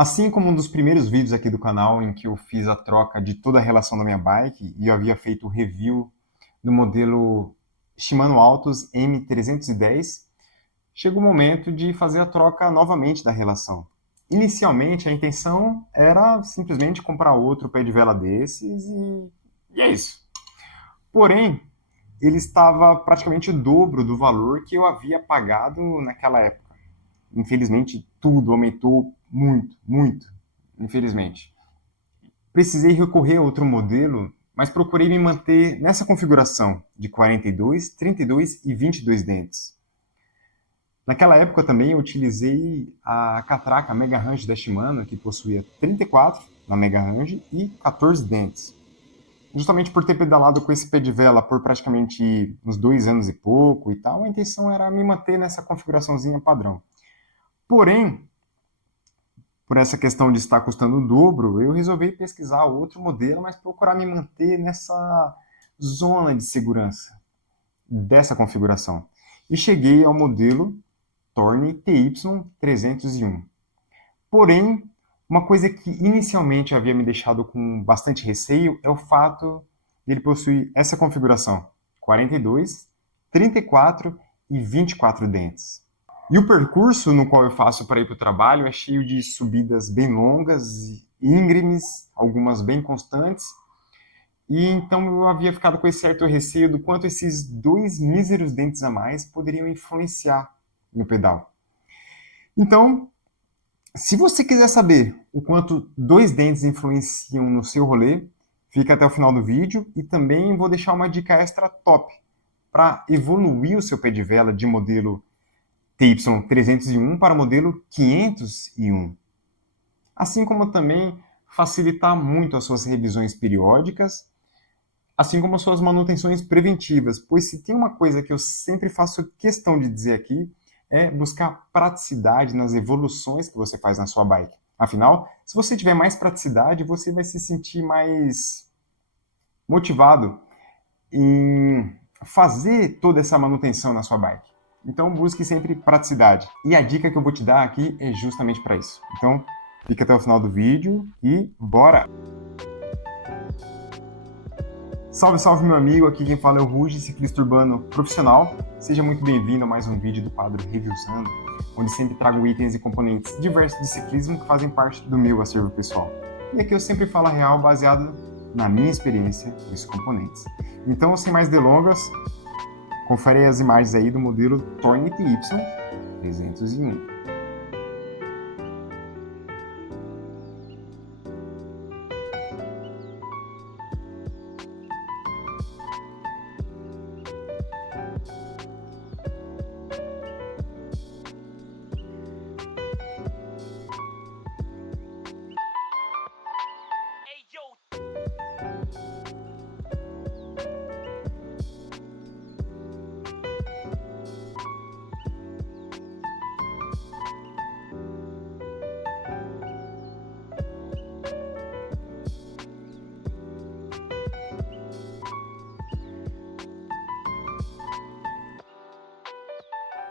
Assim como um dos primeiros vídeos aqui do canal em que eu fiz a troca de toda a relação da minha bike e eu havia feito o review do modelo Shimano Altus M310, chegou o momento de fazer a troca novamente da relação. Inicialmente, a intenção era simplesmente comprar outro pé de vela desses e é isso. Porém, ele estava praticamente o dobro do valor que eu havia pagado naquela época. Infelizmente, tudo aumentou muito, muito, infelizmente. Precisei recorrer a outro modelo, mas procurei me manter nessa configuração de 42, 32 e 22 dentes. Naquela época também eu utilizei a catraca Mega Range da Shimano, que possuía 34 na Mega Range e 14 dentes. Justamente por ter pedalado com esse pé de vela por praticamente uns 2 anos e pouco e tal, a intenção era me manter nessa configuraçãozinha padrão. Porém, por essa questão de estar custando o dobro, eu resolvi pesquisar outro modelo, mas procurar me manter nessa zona de segurança dessa configuração. E cheguei ao modelo Torne TY301. Porém, uma coisa que inicialmente havia me deixado com bastante receio é o fato de ele possuir essa configuração: 42, 34 e 24 dentes. E o percurso no qual eu faço para ir para o trabalho é cheio de subidas bem longas, íngremes, algumas bem constantes. E então eu havia ficado com esse certo receio do quanto esses dois míseros dentes a mais poderiam influenciar no pedal. Então, se você quiser saber o quanto dois dentes influenciam no seu rolê, fica até o final do vídeo e também vou deixar uma dica extra top para evoluir o seu pé de vela de modelo TY301 para o modelo 501. Assim como também facilitar muito as suas revisões periódicas, assim como as suas manutenções preventivas, pois se tem uma coisa que eu sempre faço questão de dizer aqui, é buscar praticidade nas evoluções que você faz na sua bike. Afinal, se você tiver mais praticidade, você vai se sentir mais motivado em fazer toda essa manutenção na sua bike. Então, busque sempre praticidade. E a dica que eu vou te dar aqui é justamente para isso. Então, fica até o final do vídeo e bora! Salve, salve, meu amigo! Aqui quem fala é o Ruge, ciclista urbano profissional. Seja muito bem-vindo a mais um vídeo do quadro Reviewzando, onde sempre trago itens e componentes diversos de ciclismo que fazem parte do meu acervo pessoal. E aqui eu sempre falo a real baseado na minha experiência com esses componentes. Então, sem mais delongas, confere as imagens aí do modelo Torne TY301.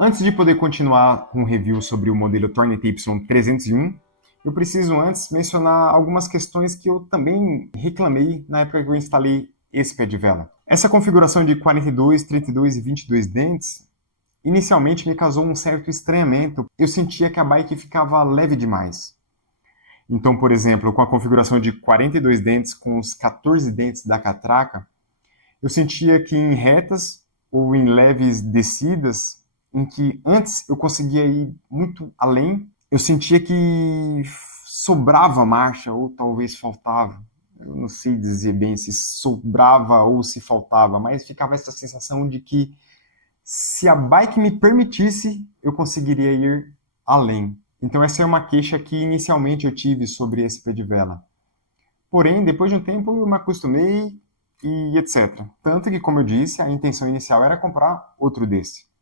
Antes de poder continuar com o review sobre o modelo Torne TY301, eu preciso antes mencionar algumas questões que eu também reclamei na época que eu instalei esse pé de vela. Essa configuração de 42, 32 e 22 dentes inicialmente me causou um certo estranhamento. Eu sentia que a bike ficava leve demais. Então, por exemplo, com a configuração de 42 dentes com os 14 dentes da catraca, eu sentia que em retas ou em leves descidas, em que antes eu conseguia ir muito além, eu sentia que sobrava marcha ou talvez faltava. Eu não sei dizer bem se sobrava ou se faltava, mas ficava essa sensação de que se a bike me permitisse, eu conseguiria ir além. Então essa é uma queixa que inicialmente eu tive sobre esse pé de vela. Porém, depois de um tempo eu me acostumei e etc. Tanto que, como eu disse, a intenção inicial era comprar outro desse.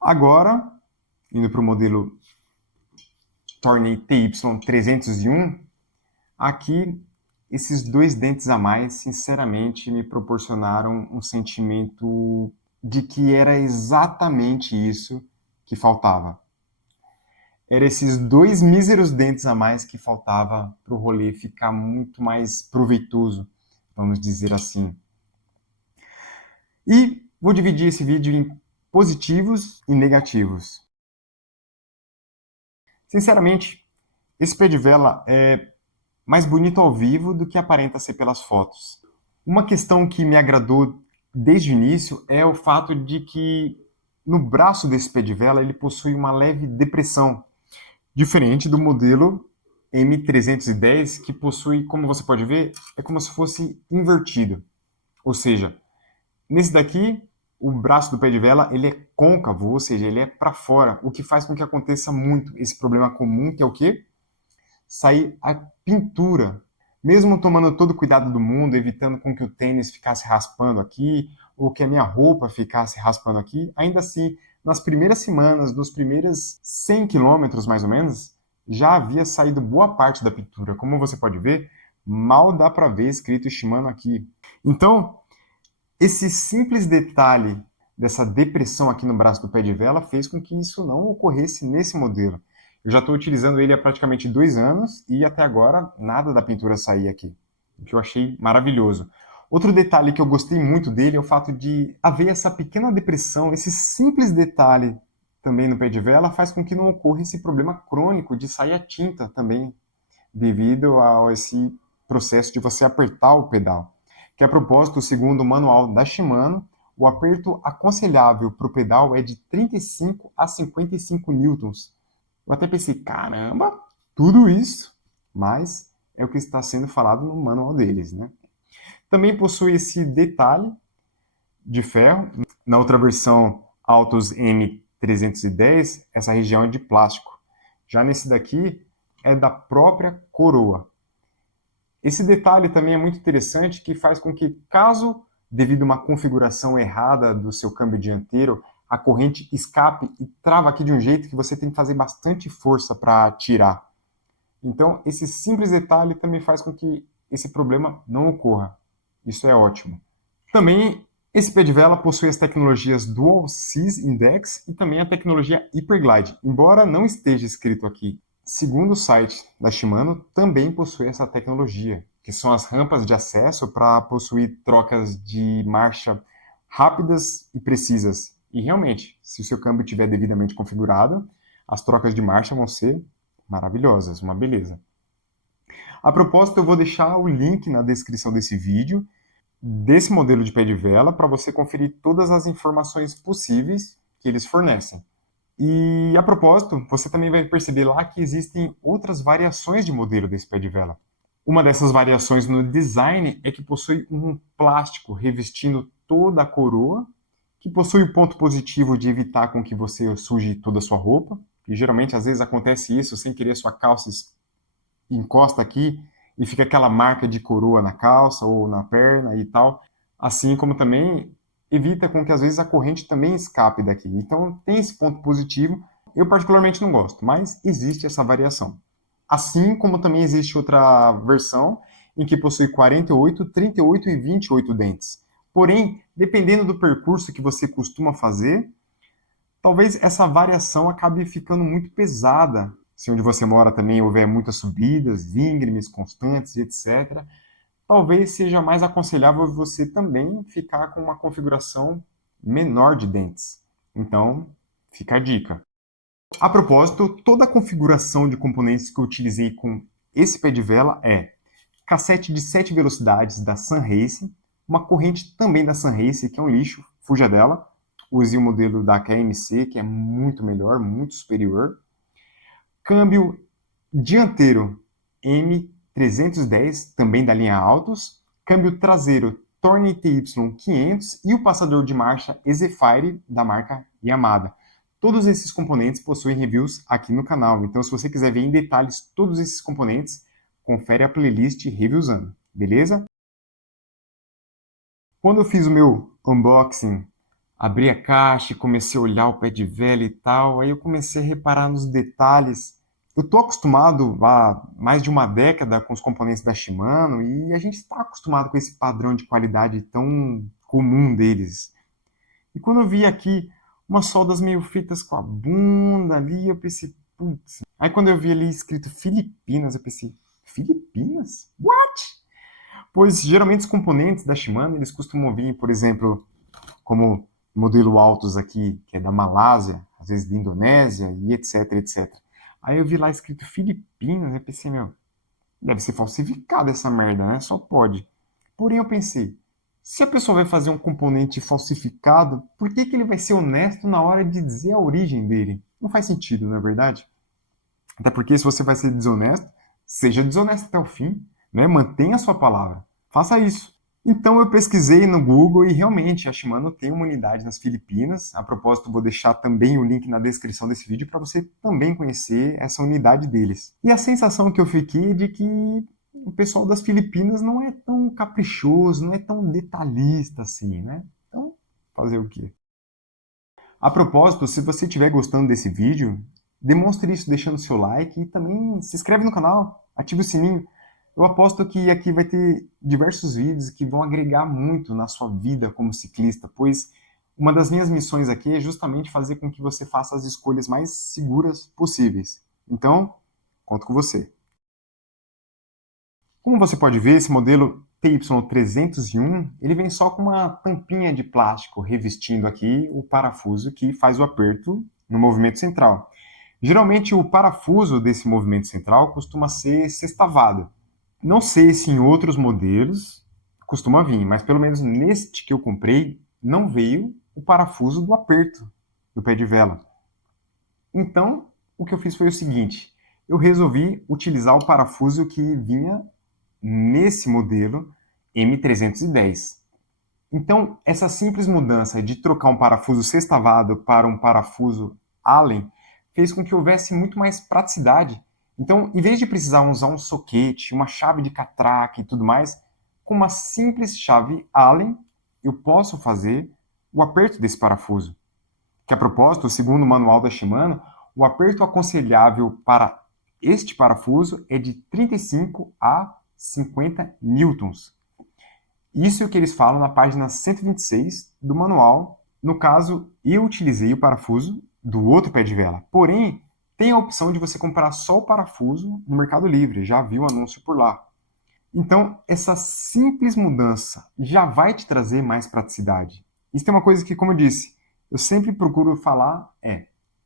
Agora, indo para o modelo Torne TY301, aqui esses dois dentes a mais, sinceramente, me proporcionaram um sentimento de que era exatamente isso que faltava. Era esses 2 míseros dentes a mais que faltava para o rolê ficar muito mais proveitoso, vamos dizer assim. E vou dividir esse vídeo em positivos e negativos. Sinceramente, esse pé de vela é mais bonito ao vivo do que aparenta ser pelas fotos. Uma questão que me agradou desde o início é o fato de que no braço desse pé de vela ele possui uma leve depressão, diferente do modelo M310, que possui, como você pode ver, é como se fosse invertido. Ou seja, nesse daqui, o braço do pé de vela ele é côncavo, ou seja, ele é para fora, o que faz com que aconteça muito esse problema comum, que é o quê? Sair a pintura. Mesmo tomando todo o cuidado do mundo, evitando com que o tênis ficasse raspando aqui, ou que a minha roupa ficasse raspando aqui, ainda assim, nas primeiras semanas, nos primeiros 100 quilômetros mais ou menos, já havia saído boa parte da pintura. Como você pode ver, mal dá para ver escrito Shimano aqui. Então, esse simples detalhe dessa depressão aqui no braço do pé de vela fez com que isso não ocorresse nesse modelo. Eu já estou utilizando ele há praticamente 2 anos e até agora nada da pintura sair aqui, o que eu achei maravilhoso. Outro detalhe que eu gostei muito dele é o fato de haver essa pequena depressão, esse simples detalhe também no pé de vela faz com que não ocorra esse problema crônico de sair a tinta também, devido a esse processo de você apertar o pedal. Que a propósito, segundo o manual da Shimano, o aperto aconselhável para o pedal é de 35 a 55 newtons. Eu até pensei, caramba, tudo isso, mas é o que está sendo falado no manual deles, né? Também possui esse detalhe de ferro. Na outra versão, Altos M310, essa região é de plástico. Já nesse daqui, é da própria coroa. Esse detalhe também é muito interessante, que faz com que, caso, devido a uma configuração errada do seu câmbio dianteiro, a corrente escape e trava aqui de um jeito que você tem que fazer bastante força para tirar. Então, esse simples detalhe também faz com que esse problema não ocorra. Isso é ótimo. Também, esse pé de vela possui as tecnologias Dual Sys Index e também a tecnologia Hyperglide, embora não esteja escrito aqui. Segundo o site da Shimano, também possui essa tecnologia, que são as rampas de acesso para possuir trocas de marcha rápidas e precisas. E realmente, se o seu câmbio estiver devidamente configurado, as trocas de marcha vão ser maravilhosas, uma beleza. A propósito, eu vou deixar o link na descrição desse vídeo, desse modelo de pé de vela, para você conferir todas as informações possíveis que eles fornecem. E a propósito, você também vai perceber lá que existem outras variações de modelo desse pé de vela. Uma dessas variações no design é que possui um plástico revestindo toda a coroa, que possui o ponto positivo de evitar com que você suje toda a sua roupa, e geralmente às vezes acontece isso sem querer, sua calça encosta aqui e fica aquela marca de coroa na calça ou na perna e tal, assim como também evita com que às vezes a corrente também escape daqui. Então tem esse ponto positivo. Eu particularmente não gosto, mas existe essa variação. Assim como também existe outra versão em que possui 48, 38 e 28 dentes. Porém, dependendo do percurso que você costuma fazer, talvez essa variação acabe ficando muito pesada. Se onde você mora também houver muitas subidas, íngremes, constantes, etc., talvez seja mais aconselhável você também ficar com uma configuração menor de dentes. Então, fica a dica. A propósito, toda a configuração de componentes que eu utilizei com esse pé de vela é cassete de 7 velocidades da Sunrace, uma corrente também da Sunrace, que é um lixo, fuja dela. Use o modelo da KMC, que é muito melhor, muito superior. Câmbio dianteiro M310, também da linha Altos. Câmbio traseiro Torne TY500 e o passador de marcha Ezefire, da marca Yamada. Todos esses componentes possuem reviews aqui no canal, então se você quiser ver em detalhes todos esses componentes, confere a playlist Reviewsando, beleza? Quando eu fiz o meu unboxing, abri a caixa e comecei a olhar o pé de vela e tal, aí eu comecei a reparar nos detalhes. Eu estou acostumado há mais de uma década com os componentes da Shimano e a gente está acostumado com esse padrão de qualidade tão comum deles. E quando eu vi aqui umas soldas meio feitas com a bunda ali, eu pensei, putz. Aí quando eu vi ali escrito Filipinas, eu pensei, Filipinas? What? Pois geralmente os componentes da Shimano, eles costumam vir, por exemplo, como modelo Altos aqui, que é da Malásia, às vezes da Indonésia e etc, etc. Aí eu vi lá escrito Filipinas, eu pensei, meu, deve ser falsificado essa merda, né? Só pode. Porém eu pensei, se a pessoa vai fazer um componente falsificado, por que que ele vai ser honesto na hora de dizer a origem dele? Não faz sentido, não é verdade? Até porque se você vai ser desonesto, seja desonesto até o fim, né? Mantenha a sua palavra. Faça isso. Então eu pesquisei no Google e realmente a Shimano tem uma unidade nas Filipinas. A propósito, vou deixar também o link na descrição desse vídeo para você também conhecer essa unidade deles. E a sensação que eu fiquei é de que o pessoal das Filipinas não é tão caprichoso, não é tão detalhista assim, né? Então, fazer o quê? A propósito, se você estiver gostando desse vídeo, demonstre isso deixando seu like e também se inscreve no canal, ative o sininho. Eu aposto que aqui vai ter diversos vídeos que vão agregar muito na sua vida como ciclista, pois uma das minhas missões aqui é justamente fazer com que você faça as escolhas mais seguras possíveis. Então, conto com você. Como você pode ver, esse modelo TY301, ele vem só com uma tampinha de plástico revestindo aqui o parafuso que faz o aperto no movimento central. Geralmente o parafuso desse movimento central costuma ser sextavado. Não sei se em outros modelos costuma vir, mas pelo menos neste que eu comprei não veio o parafuso do aperto do pé de vela. Então, o que eu fiz foi o seguinte, eu resolvi utilizar o parafuso que vinha nesse modelo M310. Então, essa simples mudança de trocar um parafuso sextavado para um parafuso Allen fez com que houvesse muito mais praticidade. Então, em vez de precisar usar um soquete, uma chave de catraca e tudo mais, com uma simples chave Allen, eu posso fazer o aperto desse parafuso. Que a propósito, segundo o manual da Shimano, o aperto aconselhável para este parafuso é de 35 a 50 newtons. Isso é o que eles falam na página 126 do manual. No caso, eu utilizei o parafuso do outro pé de vela. Porém, tem a opção de você comprar só o parafuso no Mercado Livre. Já vi o anúncio por lá. Então, essa simples mudança já vai te trazer mais praticidade. Isso é uma coisa que, como eu disse, eu sempre procuro falar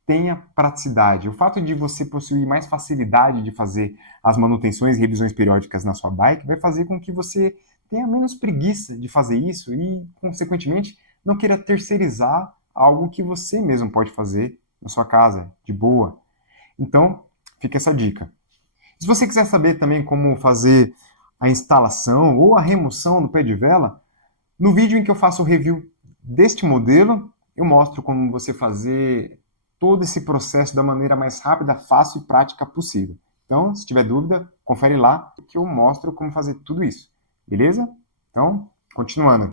tenha praticidade. O fato de você possuir mais facilidade de fazer as manutenções e revisões periódicas na sua bike vai fazer com que você tenha menos preguiça de fazer isso e, consequentemente, não queira terceirizar algo que você mesmo pode fazer na sua casa, de boa. Então, fica essa dica. Se você quiser saber também como fazer a instalação ou a remoção do pé de vela, no vídeo em que eu faço o review deste modelo, eu mostro como você fazer todo esse processo da maneira mais rápida, fácil e prática possível. Então, se tiver dúvida, confere lá que eu mostro como fazer tudo isso. Beleza? Então, continuando.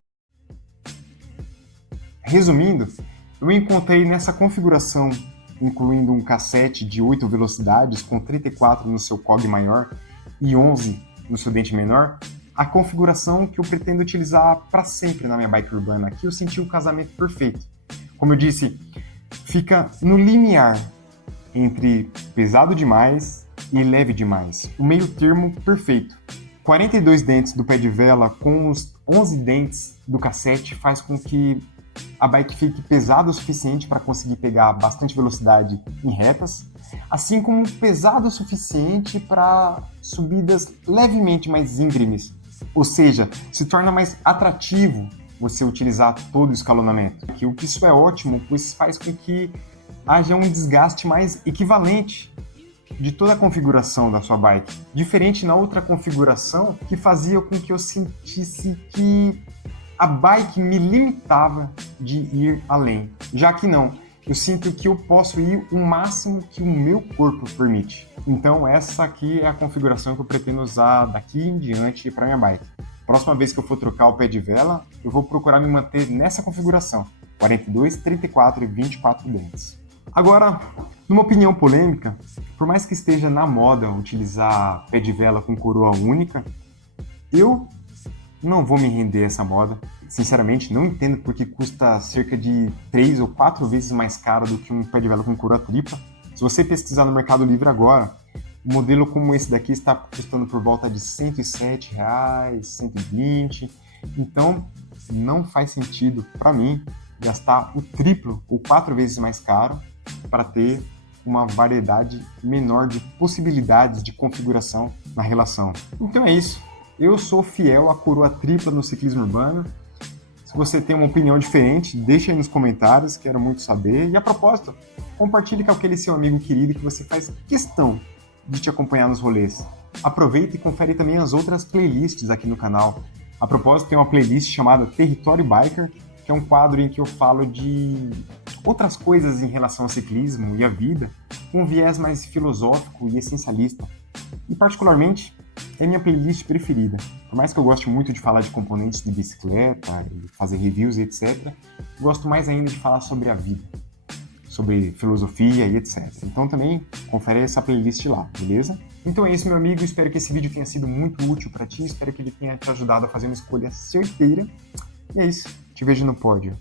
Resumindo, eu encontrei nessa configuração, incluindo um cassete de 8 velocidades com 34 no seu cog maior e 11 no seu dente menor, a configuração que eu pretendo utilizar para sempre na minha bike urbana. Aqui eu senti o casamento perfeito. Como eu disse, fica no limiar entre pesado demais e leve demais. O meio termo perfeito. 42 dentes do pé de vela com os 11 dentes do cassete faz com que a bike fique pesada o suficiente para conseguir pegar bastante velocidade em retas, assim como pesado o suficiente para subidas levemente mais íngremes. Ou seja, se torna mais atrativo você utilizar todo o escalonamento. O que isso é ótimo, pois faz com que haja um desgaste mais equivalente de toda a configuração da sua bike. Diferente na outra configuração, que fazia com que eu sentisse que a bike me limitava de ir além. Já que não, eu sinto que eu posso ir o máximo que o meu corpo permite. Então essa aqui é a configuração que eu pretendo usar daqui em diante para minha bike. Próxima vez que eu for trocar o pé de vela, eu vou procurar me manter nessa configuração, 42, 34 e 24 dentes. Agora, numa opinião polêmica, por mais que esteja na moda utilizar pé de vela com coroa única, eu não vou me render a essa moda. Sinceramente, não entendo porque custa cerca de 3 ou 4 vezes mais caro do que um pé de vela com coroa tripla. Se você pesquisar no Mercado Livre agora, um modelo como esse daqui está custando por volta de R$ 107, R$ 120. Então, não faz sentido para mim gastar o triplo ou 4 vezes mais caro para ter uma variedade menor de possibilidades de configuração na relação. Então é isso. Eu sou fiel à coroa tripla no ciclismo urbano. Se você tem uma opinião diferente, deixa aí nos comentários, quero muito saber. E a propósito, compartilhe com aquele seu amigo querido que você faz questão de te acompanhar nos rolês. Aproveita e confere também as outras playlists aqui no canal. A propósito, tem uma playlist chamada Território Biker, que é um quadro em que eu falo de outras coisas em relação ao ciclismo e à vida, com um viés mais filosófico e essencialista. E particularmente, é minha playlist preferida. Por mais que eu goste muito de falar de componentes de bicicleta, e fazer reviews e etc., gosto mais ainda de falar sobre a vida, sobre filosofia e etc. Então também confere essa playlist lá, beleza? Então é isso, meu amigo. Espero que esse vídeo tenha sido muito útil para ti. Espero que ele tenha te ajudado a fazer uma escolha certeira. E é isso. Te vejo no pódio.